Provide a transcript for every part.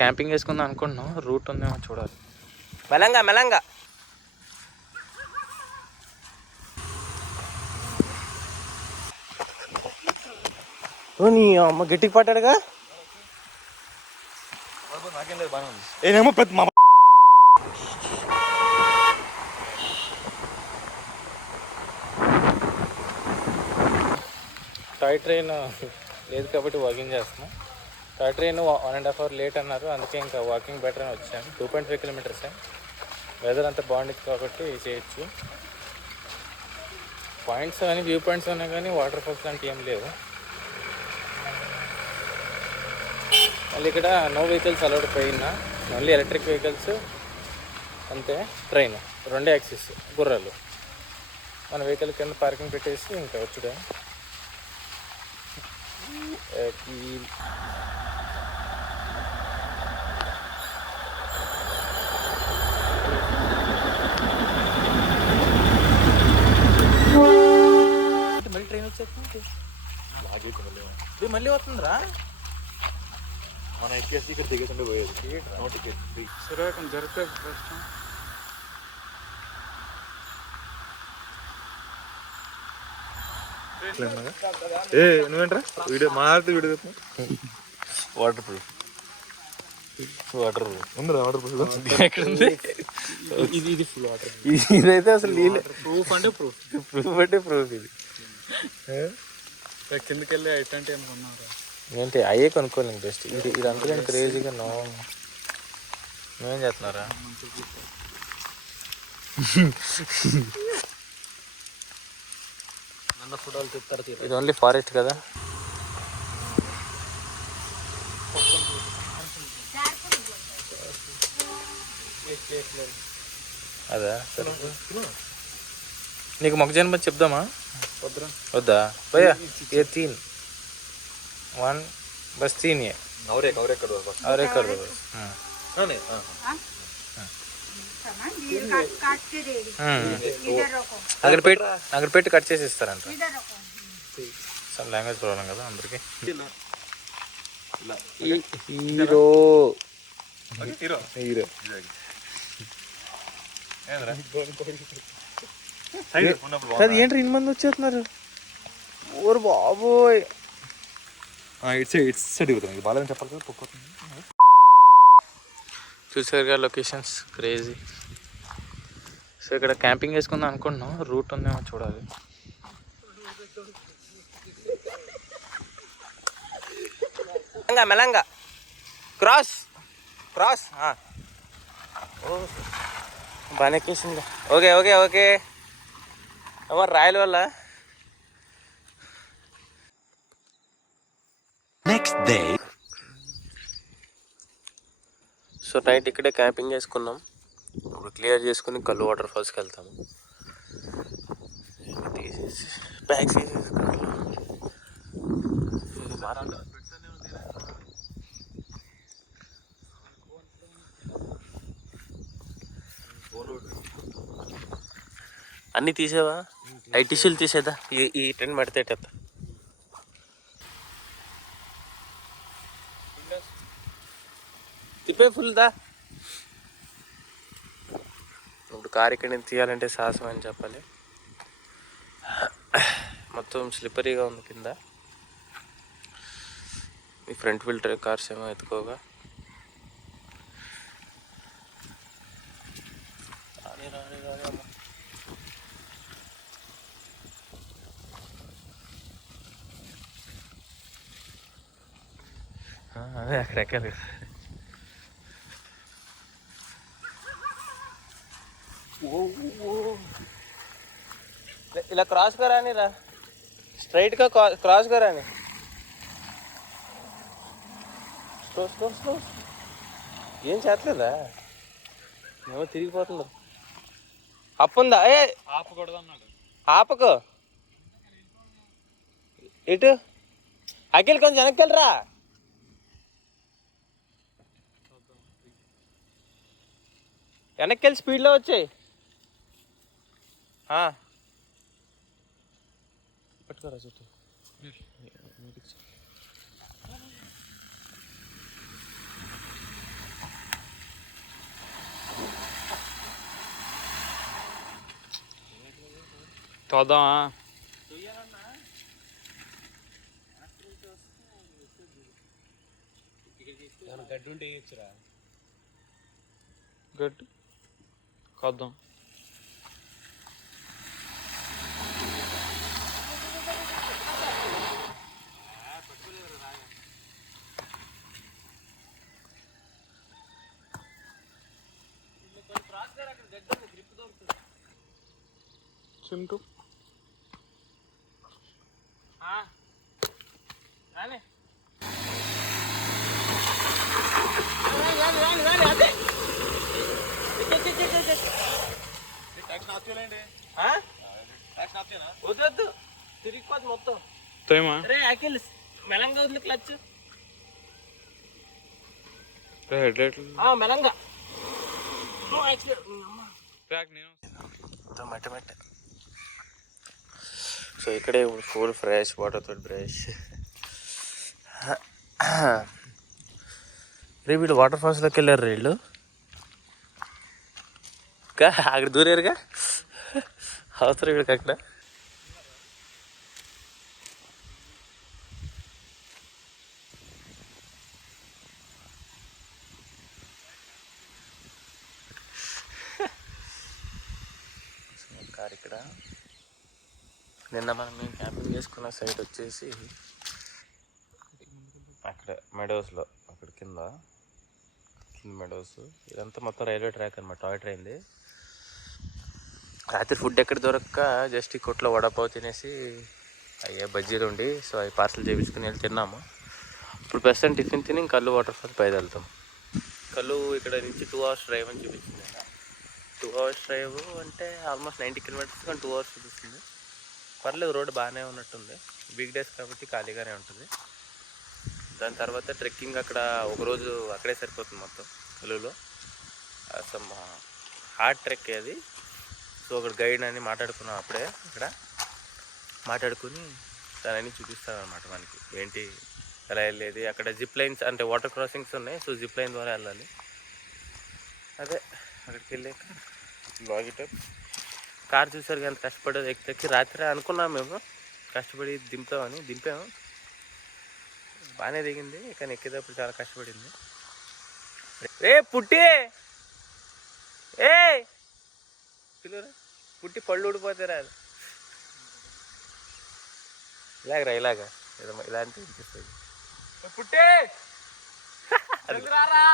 Camping వేసుకుందాం అనుకుంటున్నాం, route ఉందేమో చూడాలి. మెలంగా మెలంగా. నీ అమ్మ గట్టికి పట్టాడుగా. నాకేం లేదు, బాగా ఉంది. ఏమో పెద్ద మా టాయ్ ట్రైన్ లేదు కాబట్టి వాకింగ్ చేస్తున్నాం. టాయ్ ట్రైన్ 1.5 hours లేట్ అన్నారు, అందుకే ఇంకా వాకింగ్ బెటర్ అని వచ్చాను. 2.5 kilometers. వెదర్ అంతా బాగుంటుంది కాబట్టి చేయొచ్చు. పాయింట్స్ కానీ వ్యూ పాయింట్స్ ఉన్నాయి కానీ వాటర్ ఫాల్స్ లాంటివి ఏం లేవు. మళ్ళీ ఇక్కడ నో వెహికల్స్ అలౌడ్ పైన, ఓన్లీ ఎలక్ట్రిక్ వెహికల్స్ అంతే. ట్రైన్ 2 యాక్సిస్ గుర్రాలు. మన వెహికల్ కింద పార్కింగ్ పెట్టేసి ఇంకా వచ్చుడే. మళ్ళీ ట్రైన్ వచ్చేస్తుంది, మళ్ళీ వస్తుందిరా. మన ఎక్కేసి ఇక్కడ దిగకుండా పోయేది. No ticket free. సరే జరిగితే ప్రశ్న నువ్వేంట్రా వీడియో మాట్లాడితే వీడియో వాటర్ ప్రూఫ్ ఉందిరా వాటర్ ప్రూఫ్. ఇది ఫుల్ వాటర్. ఇదైతే అసలు ప్రూఫ్ అంటే ప్రూఫ్. ప్రూఫ్ అంటే ప్రూఫ్. ఇది కిందకి వెళ్ళి ఎట్లాంటి అనుకున్నారా ఏంటి అయ్యే కొనుక్కోలేండి బెస్ట్. ఇది అంతా క్రేజీగా నువ్వేం చేస్తున్నారా? ఇది ఓన్లీ ఫారెస్ట్ కదా. అదా సరే, నీకు మొక్కజొన్న బట్టి చెప్దామా? వద్దా భయ్యా? ये 3 1 बस 3 है और एक कर दो बस. और एक कर दो बस. नहीं అక్కడ పెట్టి కట్ చేసి ఇస్తారంట. సమ్ లాంగ్వేజ్ ప్రాబ్లం కదా అందరికి. హీరో హీరో అది ఏంటి 2 మంది వచ్చేస్తున్నారు. ఓరు బాబోయ్. ఇట్స్ అడుగుతుంది బాగా చెప్పాలి కదా. పొక్కుతుంది చూసారుగా లొకేషన్స్ క్రేజీ. సో ఇక్కడ క్యాంపింగ్ వేసుకుందాం అనుకుంటున్నాం, రూట్ ఉందేమో చూడాలి. మెలంగా క్రాస్ క్రాస్. బాగానే ఎక్కేసింది. Okay okay okay. అమ్మ రాయల వల్ల. Next day. సో నైట్ ఇక్కడే క్యాంపింగ్ చేసుకున్నాం. ఇప్పుడు క్లియర్ చేసుకుని కల్లు వాటర్ ఫాల్స్కి వెళ్తాము. తీసేసి బ్యాగ్స్ తీసేసి అన్నీ తీసేవా? ఐ టిష్యూలు తీసేదా? ఈ టెన్ పడితేట తిప్పే ఫుల్ దా. ఇప్పుడు కార్ ఇక్కడ నుంచి తీయాలంటే సాహసం అని చెప్పాలి. మొత్తం స్లిప్పరీగా ఉంది కింద. ఈ ఫ్రంట్ వీల్ డ్రైవ్ కార్స్ ఏమో ఎత్తుకోగా. అదే అక్కడెక్కదు. ఇలా క్రాస్ గా రాని రా, స్ట్రైట్ గా క్రాస్ గా రాని. Slow slow slow. ఏం చేస్తలేదా? ఏమో తిరిగిపోతుందా? అప్పుందా? ఏ ఆపకూడదు అన్నాడు. ఆపకు. ఇటు అఖిల్ కొంచెం వెనక్కి వెళ్ళరా. వెనక్కి వెళ్ళి స్పీడ్లో వచ్చాయి. పట్టుకోరా చుట్టూ. చూద్దామా? గడ్డి ఉంటే వేయచ్చురా. గడ్డి కొద్దాం. చింటూ వద్దు తిరిగిపోద్ది మొత్తం. తేమా రే అఖిల్ మెలంగా వదిలి క్లచ్ హెడ్లైట్లు మెలంగా నేను మట్టి. సో ఇక్కడే ఫుల్ ఫ్రెష్ వాటర్ తోటి బ్రష్. రే వీళ్ళు వాటర్ ఫాల్స్లోకి వెళ్ళారు వీళ్ళు. అక్కడ దూరేరుగా అవసరం వీళ్ళకి అక్కడ. కార్ ఇక్కడ నిన్న మేము క్యాంపింగ్ చేసుకున్న సైట్ వచ్చేసి అక్కడ మెడోస్లో, అక్కడ కింద మెడోస్. ఇదంతా మొత్తం రైల్వే ట్రాక్ అనమాట, టాయ్ ట్రైన్ది. రాత్రి ఫుడ్ ఎక్కడ దొరక్క జస్ట్ ఈ కొట్లో వడపావు తినేసి అయ్యే బజ్జీలు ఉండి సో అవి పార్సల్ చేయించుకుని వెళ్ళి తిన్నాము. ఇప్పుడు ప్రస్తుతం టిఫిన్ తిని కళ్ళు వాటర్ ఫాల్ పైకి వెళ్తాం. కళ్ళు ఇక్కడ నుంచి 2 hours డ్రైవ్ అని చూపించింది. 2 hours డ్రైవ్ అంటే ఆల్మోస్ట్ 90 kilometers కానీ 2 hours చూపిస్తుంది. పర్లేదు, రోడ్డు బాగానే ఉన్నట్టుంది. వీక్ డేస్ కాబట్టి ఖాళీగానే ఉంటుంది. దాని తర్వాత ట్రెక్కింగ్ అక్కడ ఒకరోజు అక్కడే సరిపోతుంది మొత్తం కలులో. అసలు హార్డ్ ట్రెక్ అది. సో అక్కడ గైడ్ అని మాట్లాడుకున్నాం అప్పుడే. ఇక్కడ మాట్లాడుకుని దాని చూపిస్తారనమాట మనకి ఏంటి ఎలా వెళ్ళేది. అక్కడ జిప్ లైన్స్ అంటే వాటర్ క్రాసింగ్స్ ఉన్నాయి. సో జిప్ లైన్ ద్వారా వెళ్ళాలి. అదే అక్కడికి వెళ్ళాక లాగిటప్ కార్ చూసారు కానీ కష్టపడేది ఎక్కి రాత్రి అనుకున్నాం మేము కష్టపడి దింపామని. దింపాము, బాగానే దిగింది, కానీ ఎక్కేటప్పుడు చాలా కష్టపడింది. రే పుట్టి ఏ పిల్లరా పుట్టి పళ్ళు ఊడిపోతే రాదు. ఇలాగరా ఇలాగా ఇలా అంటే వినిపిస్తుంది. పుట్టే రారా.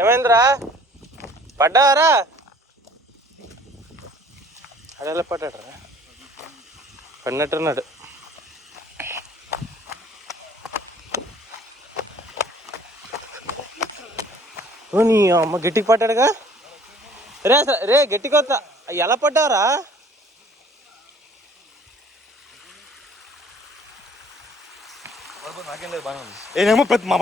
ఏమైందిరా, పడ్డావారా? అడేలా పడ్డాడరా, పడినట్టున్నాడు. నీ అమ్మ గట్టికి పడ్డాడుగా. రే రే గట్టికి వస్తా. ఎలా పడ్డావరా? నాకేం లేదు, బాగా ఉంది. ఏమో పెద్ద మా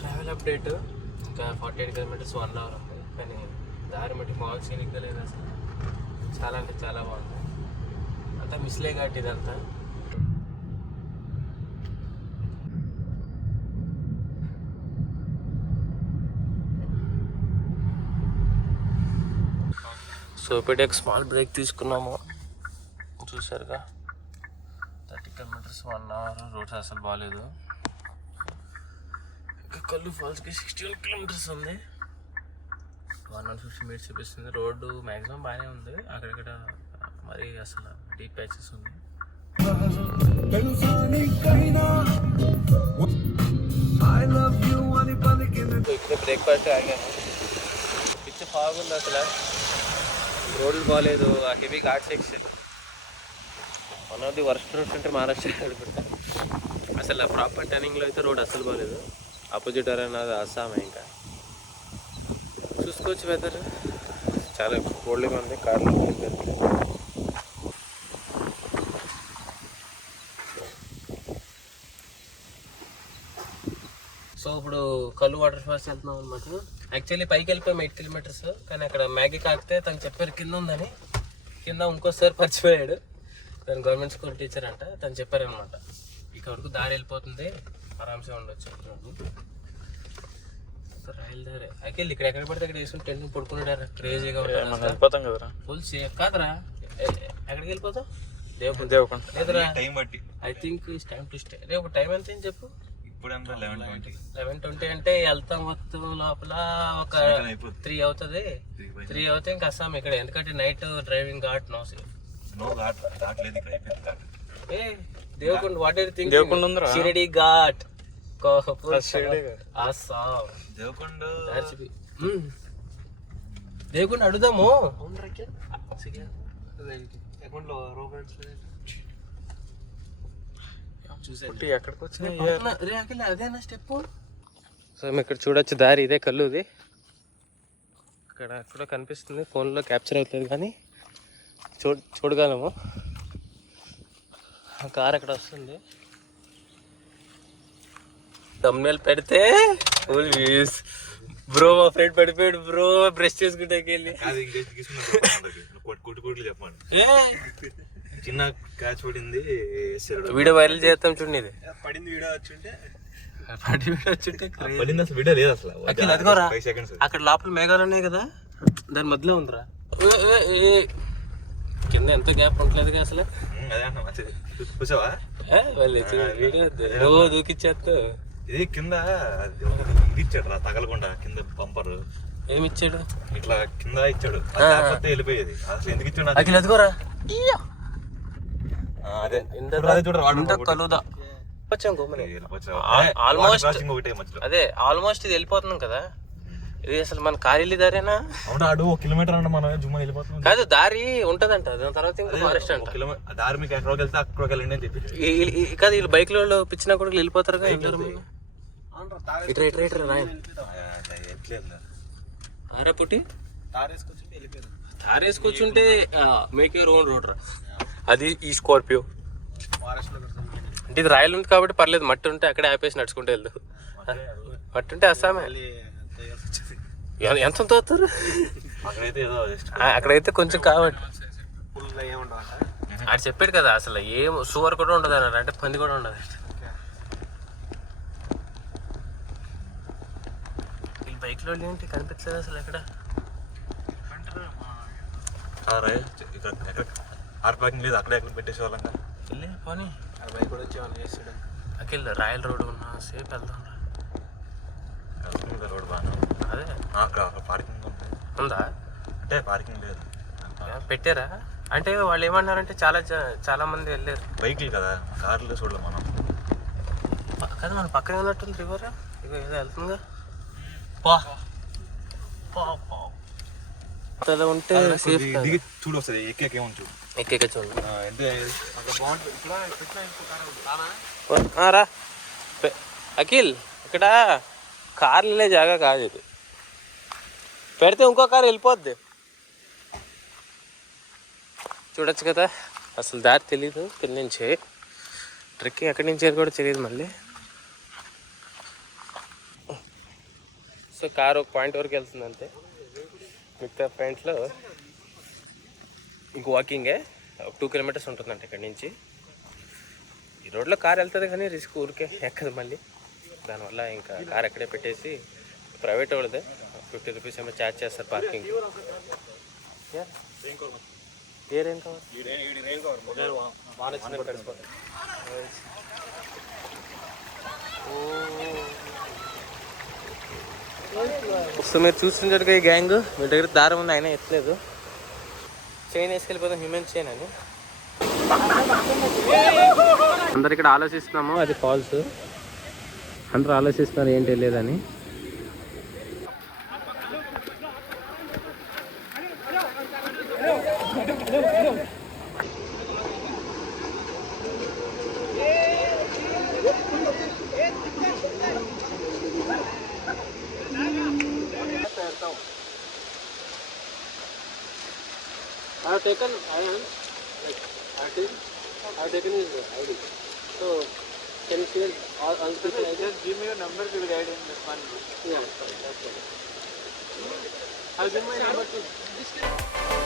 ట్రావెల్ అప్డేట్. ఇంకా 48 kilometers 1 hour ఉంది. కానీ దారి మట్టి మాల్ సీనిక్గా లేదు అసలు. చాలా అంటే చాలా బాగుంది. అంతా మిస్లే ఘాట్ ఇదంతా. సో ఇప్పుడే ఒక స్మాల్ బ్రేక్ తీసుకున్నాము. చూసారుగా 30 kilometers 1 hour. రోడ్స్ అసలు బాగాలేదు. ఇంకా కల్లు ఫాల్స్కి 61 kilometers ఉంది. 150 minutes చూపిస్తుంది. రోడ్డు మ్యాక్సిమం బాగానే ఉంది. అక్కడక్కడ మరి అసలు డీప్ ప్యాచెస్ ఉంది. ఇక్కడ బ్రేక్ఫాస్ట్ ఆగాను. పిచ్చి బాగుంది అసలు. రోడ్లు బాగాలేదు. ఆ heavy ghat section one of the worst roads అంటే మహారాష్ట్ర అనుకుంటా. అసలు ఆ ప్రాపర్ టర్నింగ్లో అయితే రోడ్ అసలు బాగాలేదు. ఆపోజిట్ అన్నది అస్సామే. ఇంకా చూసుకోవచ్చు వెదర్ చాలా కోల్డ్గా ఉంది. కార్లో సో కళ్ళు వాటర్ ఫాల్స్ వెళ్తున్నాం అనమాట. యాక్చువల్లీ పైకి వెళ్ళిపోయాం 8 కిలోమీటర్స్, కానీ అక్కడ మ్యాగీ కాకితే తను చెప్పారు కింద ఉందని. కింద ఇంకోసారి పరిచిపోయాడు. తను గవర్నమెంట్ స్కూల్ టీచర్ అంట, తను చెప్పారనమాట ఇక్కడ వరకు దారి వెళ్ళిపోతుంది, ఆరామ్సే ఉండొచ్చు. రైలు దారి అఖిల్ ఇక్కడ ఎక్కడ పడితే అక్కడ వేసుకుని టెంట్ పడుకున్నాడు, క్రేజీగా ఉంటాడు. వెళ్ళిపోతాం కదరా. ఫుల్ సేఫ్ కాదరా. ఎక్కడికి వెళ్ళిపోతాం? దేవకొండ లేదురా, టైం బట్టి I think it's time to stay. రేపు టైం ఎంత అని చెప్పు. ఇప్పుడు ఎంత 11:20 అంటే వెళ్తాం మొత్తం లోపల ఒక 3 అవుతుంది. 3 అవుతే ఇంకా అస్సాం ఇక్కడ, ఎందుకంటే night driving ghat no safe. No ghat లేదు ఇక్కడ, అయిపోయింది ఘాట్. ఏ Devakonda, what are you thinking? Devakonda ఉందిరా. షిరిడి ఘాట్, షిరిడి ఘాట్. అస్సాం దేవకొండ. దేవకొండ అడుగుదాము. ఎక్కడికి వచ్చినా అదేనా స్టెప్. సో మేము ఇక్కడ చూడొచ్చు దారి, ఇదే కళ్ళు ఇది. ఇక్కడ కూడా కనిపిస్తుంది, ఫోన్లో క్యాప్చర్ అవుతుంది కానీ చూడగలము. కార్ అక్కడ వస్తుంది. తమ్నేల్ పెడితే ఫుల్ వ్యూస్. బ్రో మా ఫ్రెండ్ పడిపోయాడు బ్రో, బ్రష్ చేసుకుంటే వెళ్ళి. కొట్టుకోట్లు చెప్పండి. చిన్న క్యాచ్ పడింది, వీడియో వైరల్ చేస్తాం చూడండి. ఇది పడింది వీడియో వచ్చుంటే పడింది, అసలు వీడియో లేదు అసలు. అదిగోరా 5 seconds. అక్కడ లోపల మేఘాలు ఉన్నాయి కదా, దాని మధ్యలో ఉందిరా. కింద ఎంత గ్యాప్ ఉండలేదు అసలు. అదే అన్న చూసావా వీడియో దూకిచ్చేస్తా. ఇది కింద ఇది ఇచ్చాడు రా, తగలకుండా కింద బంపర్. ఏమి ఇచ్చాడు? ఇట్లా కింద ఇచ్చాడు, లేకపోతే వెళ్ళిపోయేది. అసలు ఎందుకు ఇచ్చాడు? అఖిల్ అదిగోరా, అదే కలుదా అదే ఆల్మోస్ట్ ఇది వెళ్ళిపోతున్నాం కదా. ఇది అసలు మన కారిల్లి దారేనా? అవునా, అడు 1 కిలోమీటర్ అంటే మనం జుమ్మ వెళ్ళిపోతున్నాం. కాదు, దారి ఉంటదంట, దాని తర్వాత ఇంకా ఫారెస్ట్ అంట. దారి మీకు ఎక్కడికి వెళ్తే అక్కడికి వెళ్ళండి అని చెప్పి. కాదు, వీళ్ళు బైక్ లో పిచ్చిన కూడా వెళ్ళిపోతారు కదా. ఆరా పుట్టి తారేసుకొచ్చుంటే మేక్ యూర్ ఓన్ రోడ్ రా. అది ఈ స్కార్పియో అంటే ఇది రాయల్ ఉంది కాబట్టి పర్లేదు. మట్టి ఉంటే అక్కడే ఆపేసి నడుచుకుంటే వెళ్దు. మట్టి ఉంటే అస్సామే. ఎంత తోస్తారు అక్కడైతే కొంచెం కాబట్టి. ఆడు చెప్పాడు కదా అసలు ఏం సువర్ కూడా ఉండదు అన్నాడు, అంటే పంది కూడా ఉండదు. ఈ బైక్ లో ఏంటి కనిపించలేదు అసలు ఎక్కడ. ఆర్ పార్కింగ్ లేదు, అక్కడే ఎక్కడ పెట్టేసే వాళ్ళంగా. వెళ్ళి పోనీ బైక్ కూడా వచ్చి వాళ్ళు చేసాడు. అఖిల్ రాయల్ రోడ్ ఉన్నా సేపు వెళ్దాం. రోడ్ బాగా అదే అక్కడ పార్కింగ్ ఉందా? అంటే పార్కింగ్ లేదు, పెట్టారా? అంటే వాళ్ళు ఏమన్నారంటే చాలా మంది వెళ్ళారు. బైక్లు కదా, కార్లు చూడలే మనం కదా. మన పక్కనే ఉన్నట్టుంది రివర్, ఇక ఏదో వెళ్తుందిగా. ఉంటే సేఫ్ దిగి చూడు, వస్తుంది ఎక్కేమని చూడు, ఎక్కే చూడు. బాగుంటుంది. రా అఖిల్, ఇక్కడ కార్లు వెళ్ళే జాగా కాదు ఇది. పెడితే ఇంకో కారు వెళ్ళిపోద్ది. చూడొచ్చు కదా. అసలు దారి తెలీదు కింద నుంచి, ట్రెక్కింగ్ ఎక్కడి నుంచి కూడా తెలియదు మళ్ళీ. సో కారు ఒక పాయింట్ వరకు వెళ్తుంది అంతే, మిగతా పాయింట్లో ఇంక వాకింగే. 2 కిలోమీటర్స్ ఉంటుందంట ఇక్కడ నుంచి. ఈ రోడ్లో కార్ వెళ్తుంది కానీ రిస్క్, ఊరికే ఎక్కదు మళ్ళీ. దానివల్ల ఇంకా కార్ ఎక్కడే పెట్టేసి, ప్రైవేట్ వాళ్ళదే 50 రూపీస్ ఏమో ఛార్జ్ చేస్తారు పార్కింగ్. ఏ రేం కవర్? సో మీరు చూస్తుంటారు ఈ గ్యాంగ్, మీ దగ్గర దారం ఉంది అయినా ఎత్తలేదు. చైన్ వేసుకెళ్ళిపోతాం, హ్యూమన్ చైన్ అని. అందరు ఇక్కడ ఆలోచిస్తున్నాము, అది ఫాల్స్. అందరూ ఆలోచిస్తున్నారు ఏంటి లేదని. I have taken his ID. So Can you share all people like Just give me your number, we will guide in this one. Yeah, sorry, that's all. I'll give my number to